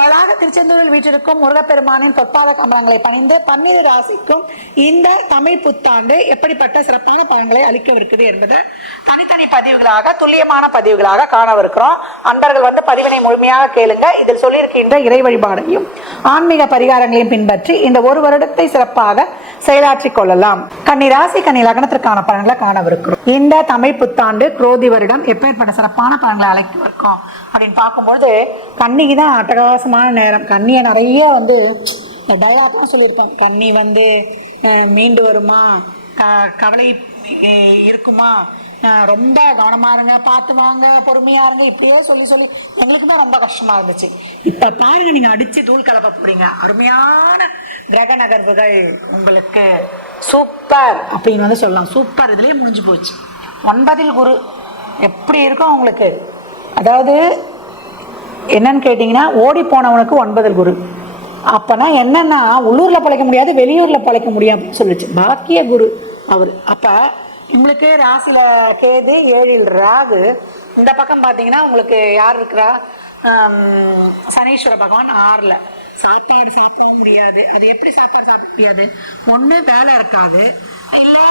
பலாக திருச்செந்தூரில் வீற்றிருக்கும் முருகப்பெருமானின் பொற்பாத கமலங்களை பணிந்து பன்னிரு ராசிக்கும் இந்த தமிழ் புத்தாண்டு எப்படிப்பட்ட சிறப்பான பலன்களை அளிக்கவிருக்குது என்பது தனித்தனி பதிவுகளாக துல்லியமான பதிவுகளாக காணவிருக்கிறோம். அன்பர்கள் வந்து பதிவினை முழுமையாக கேளுங்க. இதில் சொல்லியிருக்கின்ற இறை வழிபாடையும் ஆன்மீக பரிகாரங்களையும் பின்பற்றி இந்த ஒரு வருடத்தை சிறப்பாக செயலாற்றிக் கொள்ளலாம். கன்னி ராசி கன்னி லக்னத்திற்கான பலன்களை காணவிருக்கிறோம். இந்த தமிழ் புத்தாண்டு குரோதி வருடம் எப்பேற்பட்ட சிறப்பான பலன்களை அழைக்கவிருக்கோம் அப்படின்னு பார்க்கும்போது கன்னிக்கு தான் அட்டகாசம் மோசமான நேரம். கண்ணியை நிறைய வந்து டயலாக்லாம் சொல்லியிருப்போம் கண்ணி வந்து மீண்டு வருமா? கவலை இருக்குமா? ரொம்ப கவனமா இருங்க பார்த்து வாங்க பொறுமையா இருங்க இப்படியே சொல்லி சொல்லி. எங்களுக்கு தான் ரொம்ப கஷ்டமா இருந்துச்சு. இப்ப பாருங்க நீங்க அடிச்சு தூள் கலப்ப போறீங்க. அருமையான கிரக நகர்வுகள் உங்களுக்கு. சூப்பர்! அப்படின்னு வந்து சொல்லலாம். சூப்பர்! இதுலயே முடிஞ்சு போச்சு. ஒன்பதில் குரு எப்படி இருக்கும் உங்களுக்கு அதாவது என்னன்னு கேட்டிங்கன்னா ஓடி போனவனுக்கு ஒன்பதில் குரு. அப்பனா என்னன்னா உள்ளூர்ல பழைக்க முடியாது வெளியூர்ல பழைக்க முடியும் சொல்லிச்சு பாக்கிய குரு அவர். அப்ப உங்களுக்கு ராசியில் கேது ஏழில் ராகு. இந்த பக்கம் பாத்தீங்கன்னா உங்களுக்கு யார் இருக்கிறா? சனீஸ்வர பகவான் ஆறுல. சாப்பாடு சாப்பிடவும் முடியாது. அது எப்படி சாப்பாடு சாப்பிட முடியாது? ஒண்ணு வேலை இருக்காது. இல்லை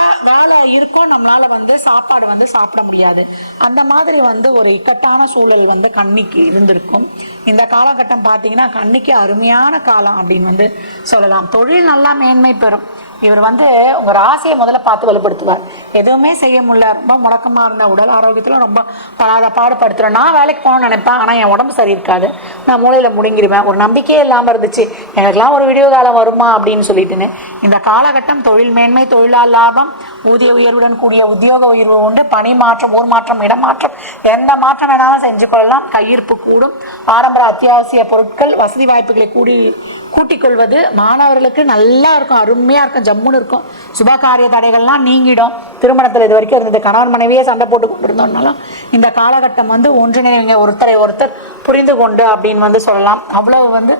இருக்கும் நம்மளால வந்து சாப்பாடு வந்து சாப்பிட முடியாது. அந்த மாதிரி வந்து ஒரு இக்கப்பான சூழல் வந்து கண்ணிக்கு இருந்திருக்கும். இந்த காலகட்டம் பார்த்தீங்கன்னா கண்ணிக்கு அருமையான காலம் அப்படின்னு வந்து சொல்லலாம். தொழில் நல்லா மேன்மை பெறும். இவர் வந்து உங்க ராசியை முதல்ல பார்த்து வலுப்படுத்துவார். எதுவுமே செய்ய முடியல. ரொம்ப முடக்கமா இருந்த உடல் ஆரோக்கியத்துல ரொம்ப படாத பாடுபடுத்துகிறோம் நான் வேலைக்கு போகணும்னு நினைப்பேன் ஆனா என் உடம்பு சரி இருக்காது நான் மூளையில் முடிங்கிடுவேன் ஒரு நம்பிக்கையே இல்லாம இருந்துச்சு. எனக்கெல்லாம் ஒரு விடிவு காலம் வருமா அப்படின்னு சொல்லிட்டுன்னு. இந்த காலகட்டம் தொழில் மேன்மை தொழிலால் லாபம் ஊதிய உயர்வுடன் கூடிய உத்தியோக உயர்வு உண்டு. பணி மாற்றம் ஊர் மாற்றம் இடமாற்றம் எந்த மாற்றம் வேணாலும் செஞ்சு கொள்ளலாம். கையிருப்பு கூடும். ஆடம்பர அத்தியாவசிய பொருட்கள் வசதி வாய்ப்புகளை கூடி கூட்டிக் கொள்வது மாணவர்களுக்கு நல்லா இருக்கும். அருமையாக இருக்கும். ஜம்முன்னு இருக்கும். சுபகாரிய தடைகள்லாம் நீங்கிடும். திருமணத்தில் இது வரைக்கும் இருந்தது. கணவன் மனைவியே சண்டை போட்டு கொண்டிருந்தோம்னாலும் இந்த காலகட்டம் வந்து ஒன்றிணைங்க. ஒருத்தரை ஒருத்தர் புரிந்து கொண்டு அப்படின்னு வந்து சொல்லலாம். அவ்வளவு வந்து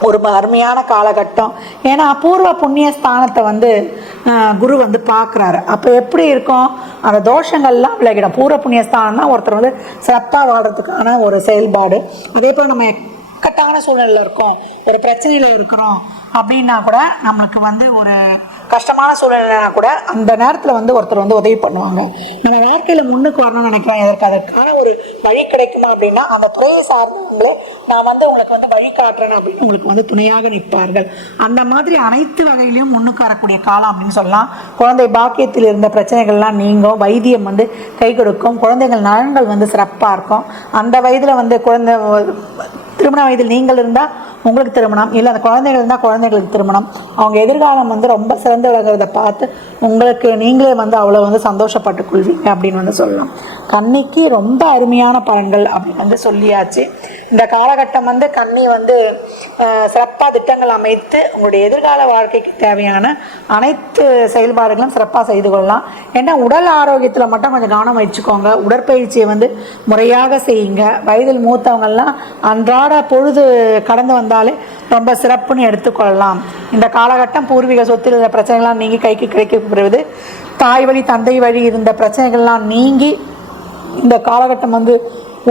ஒரு அருமையான காலகட்டம். ஏன்னா அபூர்வ புண்ணிய ஸ்தானத்தை வந்து குரு வந்து பார்க்குறாரு. அப்போ எப்படி இருக்கும்? அந்த தோஷங்கள்லாம் விலகிடும். பூர புண்ணிய ஒருத்தர் வந்து சிறப்பாக வாழ்றதுக்கான ஒரு செயல்பாடு. அதே போல் நம்ம இக்கட்டான சூழ்நிலையில் இருக்கோம். ஒரு பிரச்சனையில் இருக்கிறோம் அப்படின்னா கூட நம்மளுக்கு வந்து ஒரு கஷ்டமான சூழ்நிலைனா கூட அந்த நேரத்தில் வந்து ஒருத்தர் வந்து உதவி பண்ணுவாங்க. நம்ம வாழ்க்கையில் முன்னுக்கு வரணும்னு நினைக்கிறோம். எதற்கு அதற்கான ஒரு வழி கிடைக்குமா அப்படின்னா அந்த துறையை சார்ந்தவங்களே நான் வந்து உங்களுக்கு வந்து வழி காட்டுறேன் அப்படின்னு உங்களுக்கு வந்து துணையாக நிற்பார்கள். அந்த மாதிரி அனைத்து வகையிலையும் முன்னுக்கு வரக்கூடிய காலம் அப்படின்னு சொல்லலாம். குழந்தை பாக்கியத்தில் இருந்த பிரச்சனைகள்லாம் நீங்கும். வைத்தியம் வந்து கை கொடுக்கும். குழந்தைகள் நலன்கள் வந்து சிறப்பாக இருக்கும். அந்த வயதில் வந்து குழந்தை திருமண வயதில் நீங்கள் இருந்தால் உங்களுக்கு திருமணம். இல்லை அந்த குழந்தைகள் இருந்தால் குழந்தைகளுக்கு திருமணம். அவங்க எதிர்காலம் வந்து ரொம்ப சிறந்து விளங்குறத பார்த்து உங்களுக்கு நீங்களே வந்து அவ்வளோ வந்து சந்தோஷப்பட்டு கொள்வீங்க அப்படின்னு வந்து சொல்லலாம். கன்னிக்கு ரொம்ப அருமையான பலன்கள் அப்படின்னு வந்து சொல்லியாச்சு. இந்த காலகட்டம் வந்து கண்ணி வந்து சிறப்பாக திட்டங்கள் அமைத்து உங்களுடைய எதிர்கால வாழ்க்கைக்கு தேவையான அனைத்து செயல்பாடுகளும் சிறப்பாக செய்து கொள்ளலாம். ஏன்னா உடல் ஆரோக்கியத்தில் மட்டும் கொஞ்சம் கவனம் வச்சுக்கோங்க. உடற்பயிற்சியை வந்து முறையாக செய்யுங்க. வயதில் மூத்தவங்கள்லாம் அன்றாட பொழுது கடந்து வந்தாலே ரொம்ப சிறப்புன்னு எடுத்துக்கொள்ளலாம். இந்த காலகட்டம் பூர்வீக சொத்தில் இருந்த பிரச்சனைகள்லாம் நீங்கி கைக்கு கிடைக்கப்படுவது தாய் வழி தந்தை வழி இருந்த பிரச்சனைகள்லாம் நீங்கி இந்த காலகட்டம் வந்து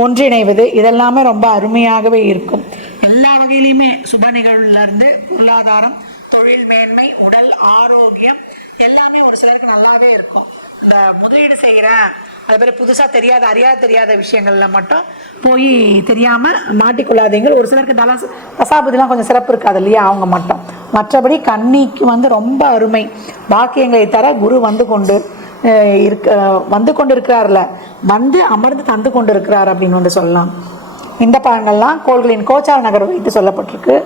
ஒன்றிணைவது இதெல்லாமே ரொம்ப அருமையாகவே இருக்கும். எல்லா வகையிலையுமே சுப நிகழ்வுல இருந்து பொருளாதாரம் தொழில் மேன்மை உடல் ஆரோக்கியம் எல்லாமே ஒரு சிலருக்கு நல்லாவே இருக்கும். இந்த முதலீடு செய்கிறேன் அது பேர் புதுசாக தெரியாத அறியாத தெரியாத விஷயங்களில் மட்டும் போய் தெரியாமல் மாட்டிக்கொள்ளாதீங்க. ஒரு சிலருக்கு தலா தசாபதிலாம் கொஞ்சம் சிறப்பு இருக்காது இல்லையா? அவங்க மட்டும். மற்றபடி கன்னிக்கு வந்து ரொம்ப அருமை. பாக்கியங்களை தர குரு வந்து கொண்டு இருக்க வந்து கொண்டு இருக்கிறார்ல வந்து அமர்ந்து தந்து கொண்டு இருக்கிறார் அப்படின்னு வந்து சொல்லலாம். இந்த பலன்கள்லாம் கோள்களின் கோச்சார நகர் வைத்து சொல்லப்பட்டிருக்கு.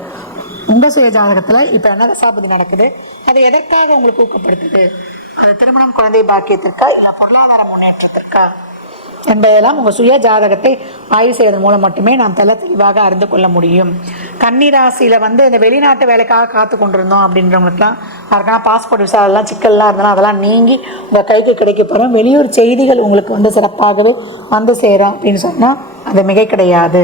உங்க சுய ஜாதகத்துல இப்ப என்ன தசாபதி நடக்குது? அது எதற்காக உங்களுக்கு ஊக்கப்படுத்துது? அது திருமணம் குழந்தை பாக்கியத்திற்கா இல்ல பொருளாதார முன்னேற்றத்திற்கா? என்பதெல்லாம் உங்கள் சுய ஜாதகத்தை ஆய்வு செய்வதன் மூலம் மட்டுமே நாம் தெல்ல தெளிவாக அறிந்து கொள்ள முடியும். கன்னிராசியில் வந்து இந்த வெளிநாட்டு வேலைக்காக காத்து கொண்டிருந்தோம் அப்படின்றவங்களுக்குலாம் அதுக்கான பாஸ்போர்ட் விசா அதெல்லாம் சிக்கல்லாம் இருந்தாலும் அதெல்லாம் நீங்கி உங்கள் கைக்கு கிடைக்க போகிறோம் வெளியூர் செய்திகள் உங்களுக்கு வந்து சிறப்பாகவே வந்து சேரும் அப்படின்னு சொன்னால் அது மிகை கிடையாது.